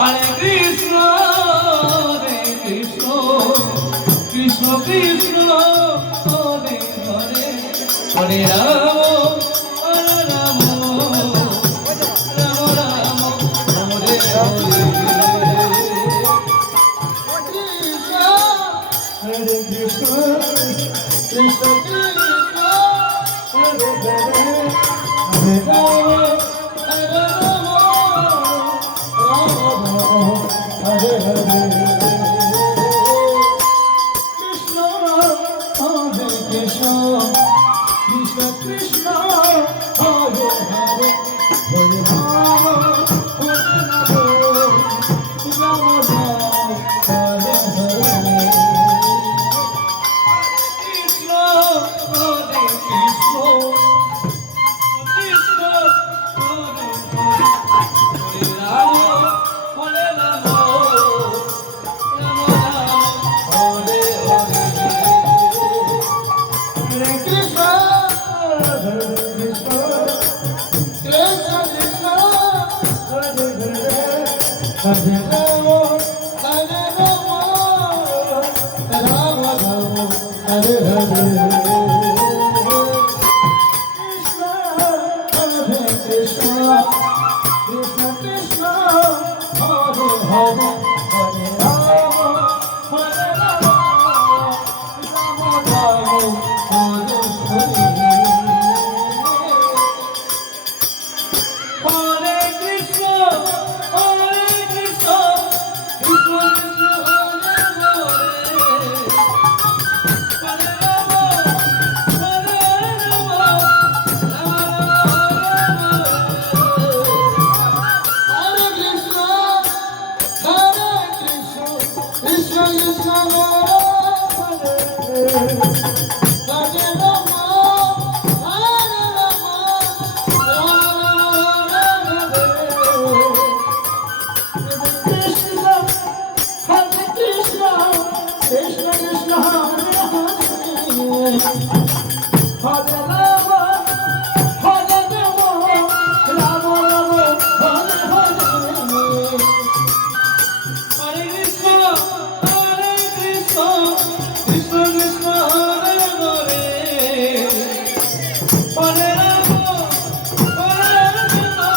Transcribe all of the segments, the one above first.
Hare Krishna Hare Rama, Hare Rama, Rama Rama, Hare Hare. Hare Krishna, Krishna Krishna, Hare Hare, Hare Rama, Hare Rama, Rama Rama, Hare Hare. Krishna, Hare Krishna, Krishna Krishna, Hare Hare, Hare Rama, Hare Rama, Rama Rama, Hare Hare. Krishna, Hare Krishna, Krishna, Hare Hare, Hare Rama, Hare Rama, Rama Rama, Hare Hare. Hare Krishna, Hare Krishna, Krishna Krishna, Hare Hare, Hare Rama, Hare Rama, Rama Rama, Hare Hare. Krishna, Hare Krishna, Krishna Krishna, Hare Hare, Hare Rama, Hare Rama, Rama Rama, Hare Hare. Hare Krishna, Hare Krishna, Krishna Krishna, Hare Hare, Hare Rama, Hare Rama, Rama Rama, Hare Krishna, Hare Krishna, Krishna Krishna, Hare Hare, Hare Rama, Hare Rama, Rama Rama, Krishna, Hare Krishna, Krishna Krishna, Hare Hare, Hare Rama, Hare Rama, Rama Rama, Hare Hare. Hare Krishna, Hare Krishna, Krishna Krishna, Hare Hare, Hare Rama, Hare Rama,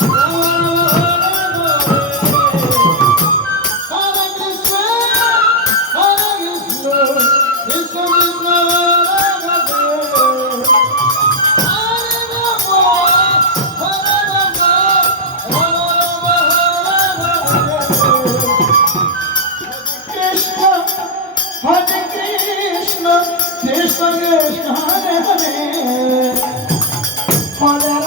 Rama Rama, Hare Krishna, Hare Krishna, Krishna Krishna, Hare Rama, Hare Rama, Rama Rama, Hare Hare. Krishna, Hare Krishna, Krishna Krishna, Hare Hare, Hare